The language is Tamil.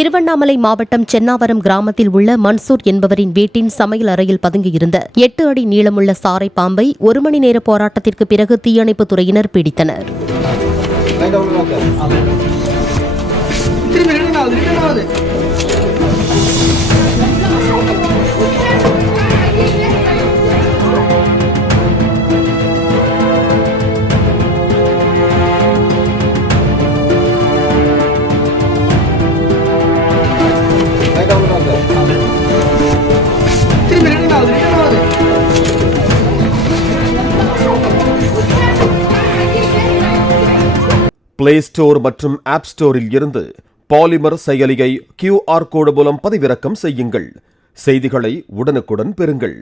திருவண்ணாமலை மாவட்டம் சென்னாவரம் கிராமத்தில் உள்ள மன்சூர் என்பவரின் வீட்டின் சமையல் அறையில் பதுங்கியிருந்த 8 அடி நீளமுள்ள சாரை பாம்பை 1 மணி நேர போராட்டத்திற்கு பிறகு தீயணைப்புத் துறையினர் பிடித்தனர். பிளே ஸ்டோர் மற்றும் ஆப் ஸ்டோரில் இருந்து பாலிமர் செயலியை QR கோடு மூலம் பதிவிறக்கம் செய்யுங்கள். செய்திகளை உடனுக்குடன் பெறுங்கள்.